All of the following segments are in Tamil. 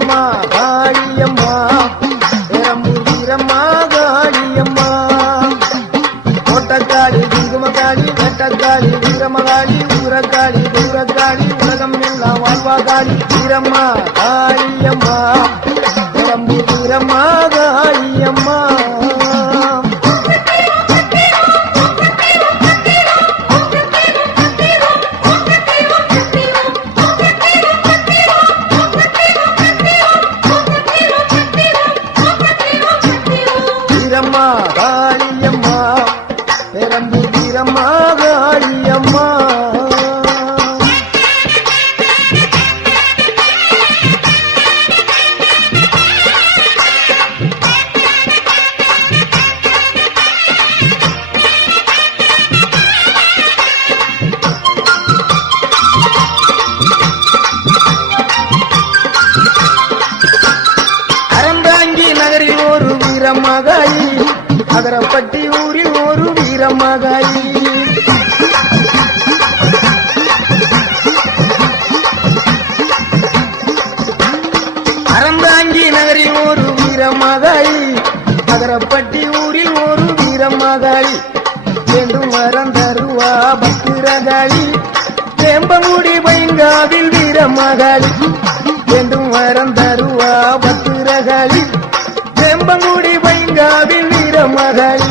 வீரம்மா காளியம்மா பெரம்பூர் வீரம்மா காளியம்மா கோட்டக்காளி குங்குமக்காளி வெட்டக்காளி வீரமகாளி ஊரக்காளி தூரக்காளி உலகம் எல்லாம் வாழ்வாகாளி வீரம்மா காளியம்மா பெரம்பூர் வீரம்மா காளியம்மா வீரம்மா காளியம்மா பெரம்பூர் வீரம்மா காளியம்மா அறந்தாங்கி நகரில் ஒரு வீரமகாளி அகரப்பட்டி ஊரில் ஒரு வீரமகாளி அறந்தாங்கி நகரில் ஒரு வீரமகாளி அகரப்பட்டி ஊரில் ஒரு வீரமகாளி வேண்டும் வரம் தருவா பத்திரகாளி வேம்பங்குடி பைங்காவில் வீரமகாளி வேண்டும் வரம் தருவா பத்திரகாளி வேம்பங்குடி பைங்காவில் வீரமகாளி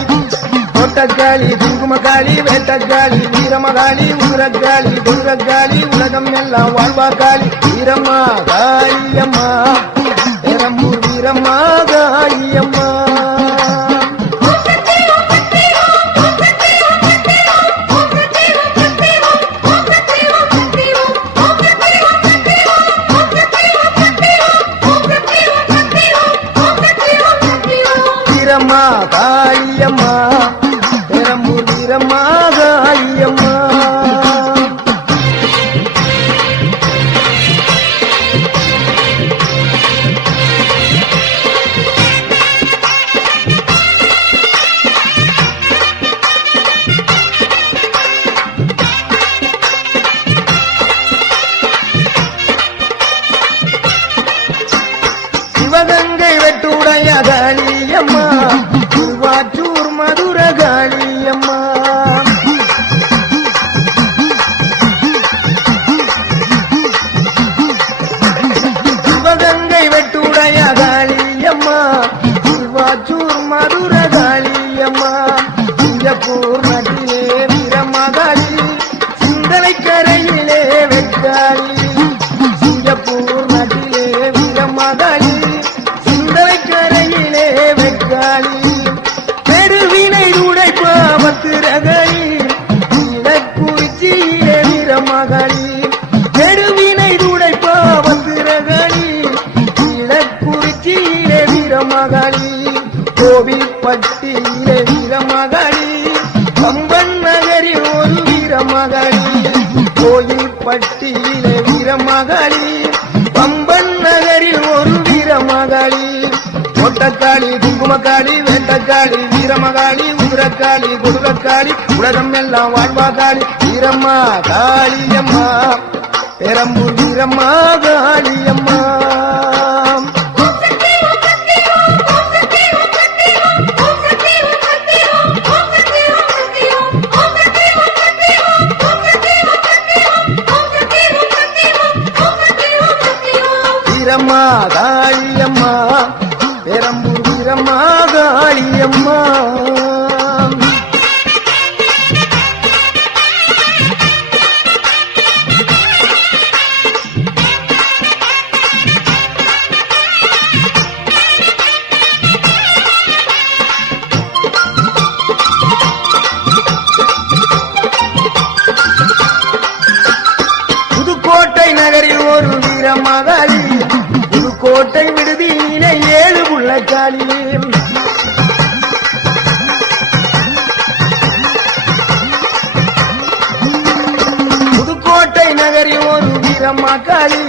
கோட்டக்காளி குங்குமக்காளி வேட்டக்காளி வீரமகாளி ஊரக்காளி தூரக்காளி உலகம் எல்லாம் வாழ்வாக்காளி வீரம்மா காளியம்மா பெரம்பூர் வீரம்மா காளியம்மா வீரம்மா காளியம்மா பெரம்பூர் வீரம்மா காளியம்மா சிவகங்கை வெட்டுடைய காளியம்மா திருவாச்சூர் மதுர காளியம்மா சிவகங்கை வெட்டுடைய காளியம்மா திருவாச்சூர் மதுர காளியம்மா சிங்கப்பூர் நட்டிலே வீரமகாளி சிந்தனை கரையிலே வெட்டாளி சிங்கப்பூர் நட்டிலே வீரமகாளி சிந்தனை கரையிலே வெட்டாளி பெருவினை உடைப்பா பத்திரகாளி இலக்குறிச்சியிலே வீரமகாளி பெருவினை உடைப்பா பத்திரகாளி இலக்குறிச்சியிலே வீரமகாளி கோவில்பட்டியிலே வீரமகாளி கம்பன் நகரில் ஒரு வீரமகாளி கோயில்பட்டியிலே வீரமகாளி கம்பன் நகரில் ஒரு வீரமகாளி கோட்டக்காளி குங்குமக்காளி வேட்டக்காளி வீரமகாளி ஊரக்காளி கொடுக்காளி உலகம் எல்லாம் வாழ்வாகாளி வீரம்மா காளியம்மா பெரம்பூர் வீரம்மா காளியம்மா வீரம்மா காளியம்மா பெரம்பூர் வீரம்மா காளியம்மா புதுக்கோட்டை நகரில் ஒரு வீரமகாளி புதுக்கோட்டை விடுதியிலே 7 புள்ளக்காளி புதுக்கோட்டை நகரில் ஒரு வீரமகாளி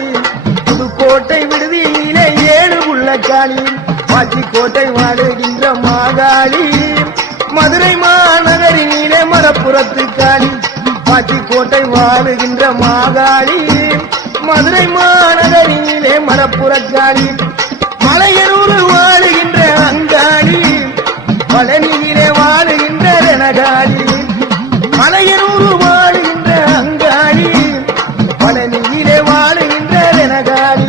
புதுக்கோட்டை விடுதியிலே 7 புள்ளக்காளி பாச்சிக்கோட்டை வாடுகின்ற மாகாளி மதுரை மாநகரினிலே மரப்புறத்து காளி பாச்சிக்கோட்டை வாழுகின்ற மாகாளி மதுரை மாநகரிலே மலப்புறக்காளி மலையனூர் வாழுகின்ற அங்காளி பழனியிலே வாழுகின்ற ரணகாளி மலையனூர் வாழுகின்ற அங்காளி பழனியிலே வாழுகின்ற ரணகாளி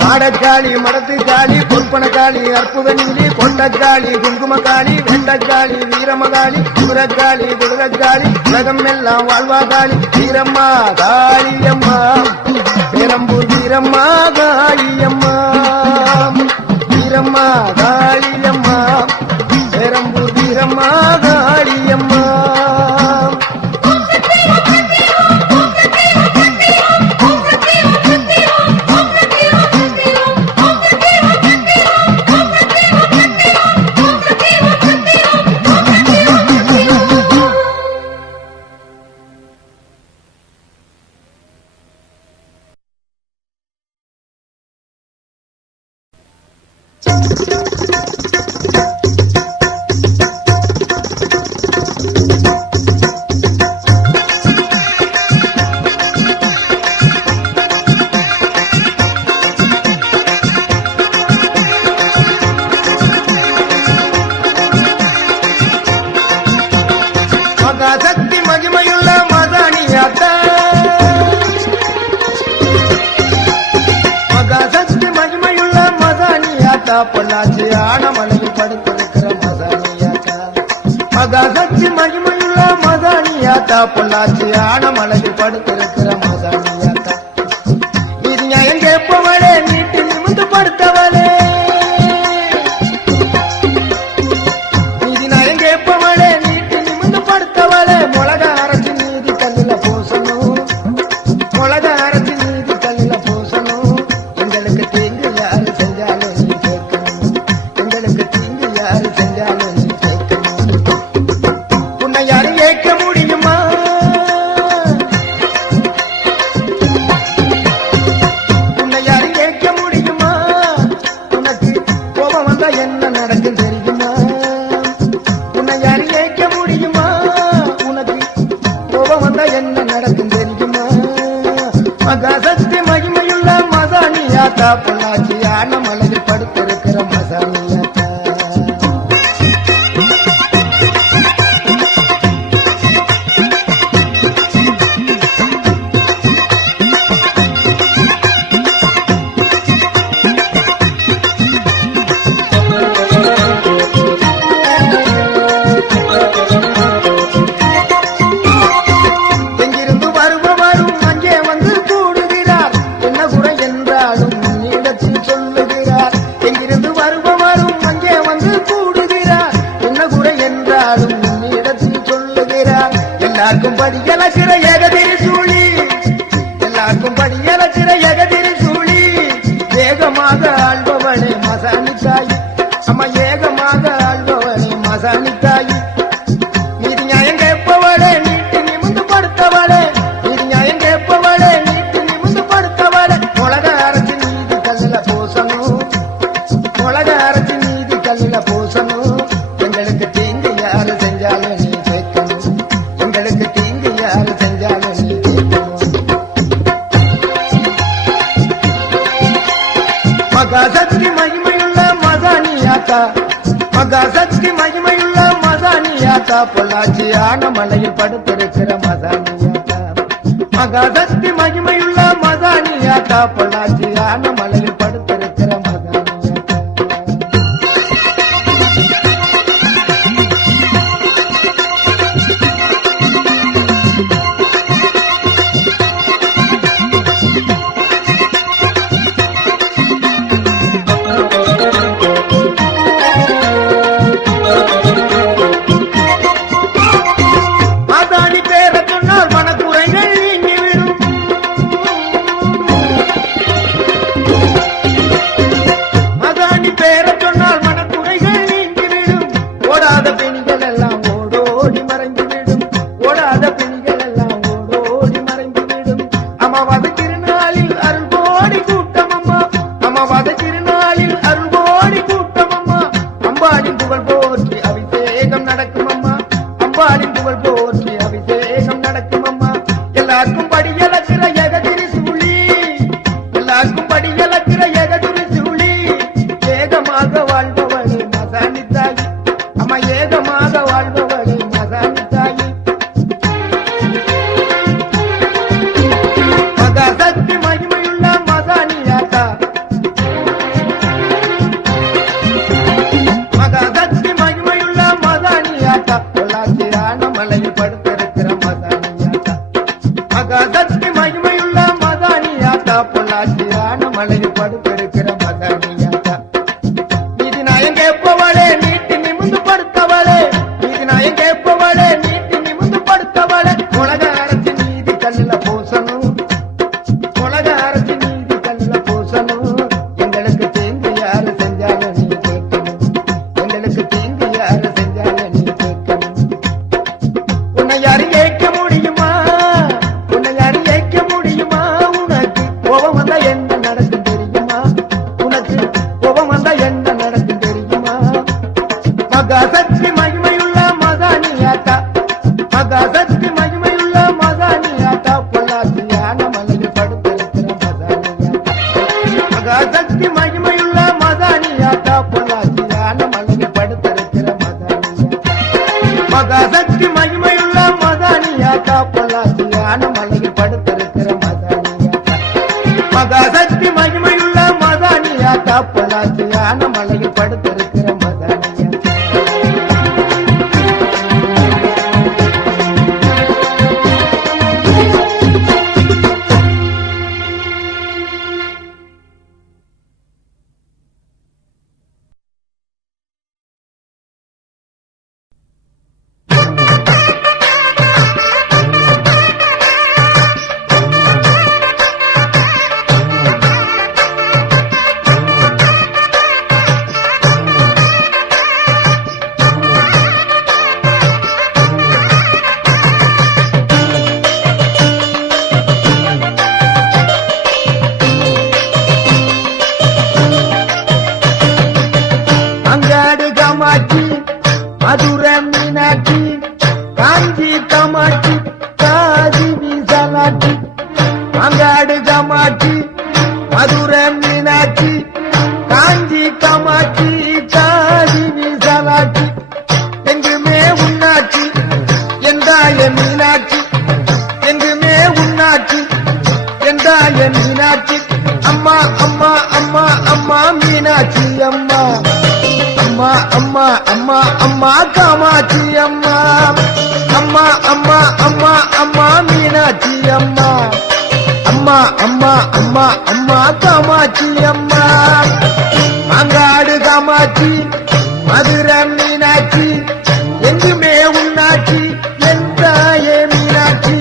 மாடக்காளி மடத்துக்காளி பொற்பனக்காளி அற்புத நீலி கொண்டக்காளி குங்குமக்காளி வெண்டக்காளி வீரமகாளி குதிரக்காளி குதிரக்காளி உலகம் எல்லாம் வாழ்வாகாளி வீரம்மா காளியம்மா பெரம்பூர் வீரம்மா காளியம்மா வீரம்மா காளியம்மா பெரம்பூர் வீரம்மா காளியம்மா மகாசக்தி மகிமையுள்ள மதானியாத்தா மகாசக்தி மகிமையுள்ள மதானியாத்தா பொள்ளாச்சி ஆனமலையில் படுத்திருக்கிற மதானியாத்தா மகாசக்தி மகிமையுள்ள மதானியாத்தா பொள்ளாச்சி ஆனமலையில் படுத்திருக்கிற மதானியாத்தா இது நியாயம் கேட்பவளே நீட்டு நிமிந்து படுத்தவளே மொளகா அரசு நீதி கல்லில பூசணும் மொளகா அரசு நீதி கல்லில பூசணும் எங்களுக்கு தீங்கு யாரு செஞ்சாலும் நீ கேட்கணும் எங்களுக்கு தீங்கு யாரு செஞ்சாலும் நீ கேட்கணும் உன்னை யாரும் கேட்க முடியுமா உன்னை யாரும் கேட்க முடியுமா உனக்கு கோபம் வந்தா என்ன நடக்கும் தெரியுமா உன்னை யாரும் கேட்க முடியுமா என்ன நடக்கும் தெரியுமா மகாசக்தி மகிமையுள்ள மதானியாத்தா பொள்ளாச்சி ஆனமலையில் படுத்திருக்கிற மதானியாத்தா எல்லாருக்கும் படி இழக்கிற ஏகதிரி சூழி எல்லாருக்கும் படி இழக்கிற ஏகதிரி சூழி வேகமாக ஆள்பவளே மசானி தாயி அம்மா ஏகமாக ஆள்பவளே மசானி தாயி நீதி நியாயம் கேட்பவளே நீட்டு நிமிந்து படுத்தவளே நீதி நியாயம் கேட்பவளே நீட்டு நிமிந்து படுத்தவளே உலக அரசு நீதி கல்லில பூசணும் உலக அரசு நீதி கல்லில பூசணும் எங்களுக்கு தீங்கு யாரு செஞ்சாலும் நீ கேட்கணும் எங்களுக்கு தீங்கு யாரு செஞ்சாலும் நீ கேட்கணும் மகாசக்தி மகிமையுள்ள மதானியாத்தா மகாசக்தி மகிமையுள்ள மதானியாத்தா பொள்ளாச்சி ஆனமலையில் படுத்திருக்கிற மதானியாத்தா மகாசக்தி மகிமையுள்ள மதானியாத்தா பொள்ளாச்சி ஆனமலையில் படுத்திருக்கிற மதானியாத்தா காத்து யான மலையில் படுத்திருக்கிற மதானியா மதுரை மீனாட்சி காஞ்சி காமாட்சி காதி விசாலாட்சி அங்காடு காமாட்சி மதுரை மீனாட்சி காஞ்சி காமாட்சி காதி விசாலாட்சி எங்குமே உன்னாட்சி எந்தாய மீனாட்சி எங்குமே உன்னாட்சி எந்தாய மீனாட்சி அம்மா அம்மா அம்மா அம்மா மீனாட்சி அம்மா அம்மா அம்மா அம்மா அம்மா காமாட்சி அம்மா அம்மா அம்மா அம்மா அம்மா மீனாட்சி அம்மா அம்மா அம்மா அம்மா அம்மா காமாட்சி அம்மா மாங்காடு காமாட்சி மதுரை மீனாட்சி எங்குமே உன்னாட்சி என் தாயே மீனாட்சி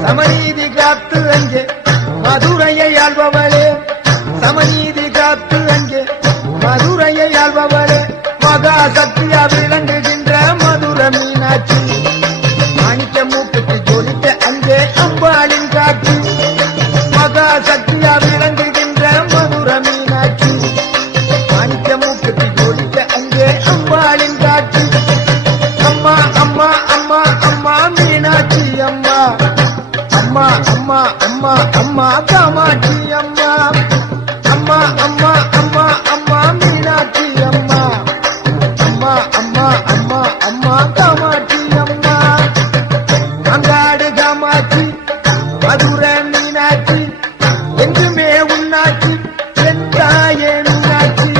சமநீதி காத்து அங்கே மதுரையை ஆள்பவளே சமநீதி காத்து அங்கே மதுரையை ஆள்பவளே மகா சக்தியா விளங்குகின்ற மதுரை மீனாட்சி மாணிக்க மூக்குக்கு ஜொலித்த அங்கே அம்பாளின் காட்சி மகா சக்தியா விளங்குகின்ற மதுரை மீனாட்சி மாணிக்க மூக்குக்கு ஜொலித்த அங்கே அம்பாளின் காட்சி அம்மா அம்மா அம்மா அம்மா மீனாட்சி அம்மா அம்மா அம்மா அம்மா அம்மா காமாட்சி அம்மா அம்மா அம்மா அம்மா அம்மா மீனாட்சி அம்மா அம்மா அம்மா அம்மா அம்மா காமாட்சி அம்மா அங்காடு காமாட்சி மதுரை மீனாட்சி எங்குமே உன்னாட்சி என் தாயே மீனாட்சி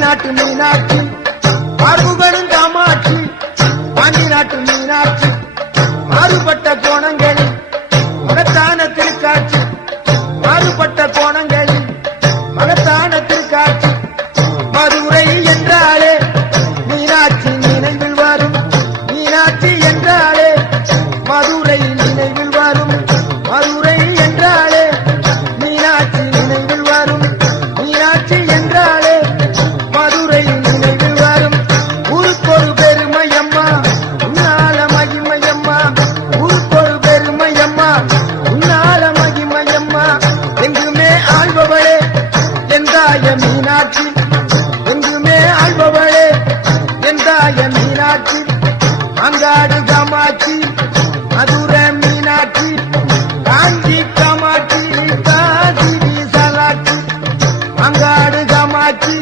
நாட்டு மீனாட்சி மார்புகளும் காமாட்சி பாண்டி நாட்டு மீனாட்சி மாறுபட்ட கோணங்களில் மகத்தான திருக்காட்சி மாறுபட்ட கோணங்களில் மகத்தான திருக்காட்சி மதுரை என்றாலே மீனாட்சி நினைவில் வரும் மீனாட்சி என்றாலே மதுரை நினைவில் வரும் மதுரை என்றாலே மீனாட்சி நினைவில் வரும் மீனாட்சி என்றாலே மதுரை நினைவில் வரும் ஊருக்கொரு பெருமையம்மா உன்னால மகிமையம்மா ஊருக்கொரு பெருமையம்மா உன்னால மகிமையம்மா எங்குமே ஆள்பவளே எந்தாய மீனாட்சி எங்குமே ஆள்பவளே எந்தாய மீனாட்சி அங்காடு காமாட்சி மதுரை மீனாட்சி காஞ்சி காமாட்சி காசி விசாலாட்சி அங்காடு காமாட்சி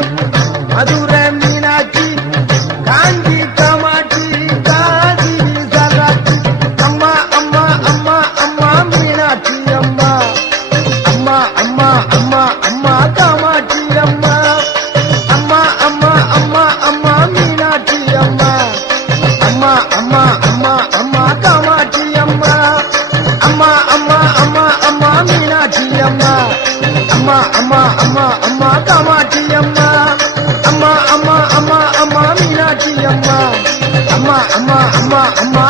மதுரை மீனாட்சி காஞ்சி காமாட்சி காசி விசாலாட்சி அம்மா அம்மா அம்மா அம்மா மீனாட்சி அம்மா அம்மா அம்மா அம்மா அம்மா காமாட்சி அம்மா அம்மா அம்மா அம்மா அம்மா மீனாட்சி அம்மா அம்மா அம்மா அம்மா அம்மா காமாட்சி அம்மா அம்மா அம்மா அம்மா அம்மா மீனாட்சி அம்மா அம்மா அம்மா அம்மா அம்மா காமாட்சி அம்மா அம்மா அம்மா அம்மா அம்மா மீனாட்சி அம்மா அம்மா அம்மா அம்மா அம்மா